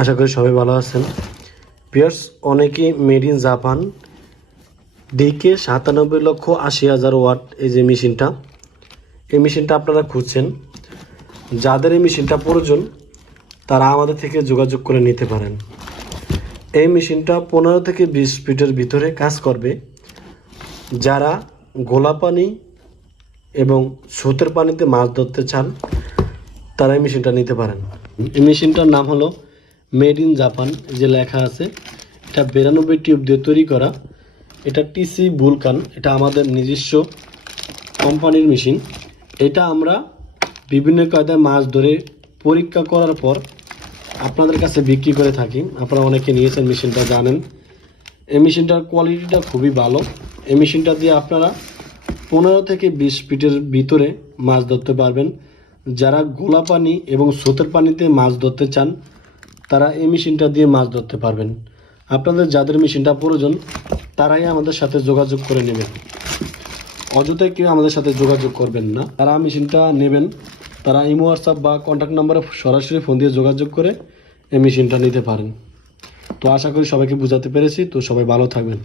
আশা করি সবাই ভালো আছেন। পিয়ার্স অনেকেই মেড ইন জাপান ডিকে 97,80,000 ওয়াট এই যে মেশিনটা, এই মেশিনটা আপনারা খুঁজছেন। যাদের এই মেশিনটা প্রয়োজন তারা আমাদের থেকে যোগাযোগ করে নিতে পারেন। এই মেশিনটা 15 থেকে 20 ফিটের ভিতরে কাজ করবে। যারা গোলা পানি এবং স্রোতের পানিতে মাছ ধরতে চান তারা এই মেশিনটা নিতে পারেন। এই মেশিনটার নাম হলো মেড ইন জাপান, যে লেখা আছে। এটা 92 টিউব দিয়ে তৈরি করা। এটা টিসি বুলকান, এটা আমাদের নিজস্ব কোম্পানির মেশিন। এটা আমরা বিভিন্ন কায়দায় মাছ ধরে পরীক্ষা করার পর আপনাদের কাছে বিক্রি করে থাকি। আপনারা অনেকে নিয়েছেন, মেশিনটা জানেন। এই মেশিনটার কোয়ালিটিটা খুবই ভালো। এই মেশিনটা দিয়ে আপনারা 15 থেকে 20 ফিটের ভিতরে মাছ ধরতে পারবেন। যারা গোলা পানি এবং স্রোতের পানিতে মাছ ধরতে চান তারা এই মেশিনটা দিয়ে মাছ ধরতে পারবেন। আপনাদের যাদের মেশিনটা প্রয়োজন তারাই আমাদের সাথে যোগাযোগ করে নেবেন। অযথায় কেউ আমাদের সাথে যোগাযোগ করবেন না। তারা মেশিনটা নেবেন, তারা ইমো, হোয়াটসঅ্যাপ বা কন্ট্যাক্ট নাম্বারে সরাসরি ফোন দিয়ে যোগাযোগ করে এই মেশিনটা নিতে পারেন। তো আশা করি সবাইকে বোঝাতে পেরেছি। তো সবাই ভালো থাকবেন।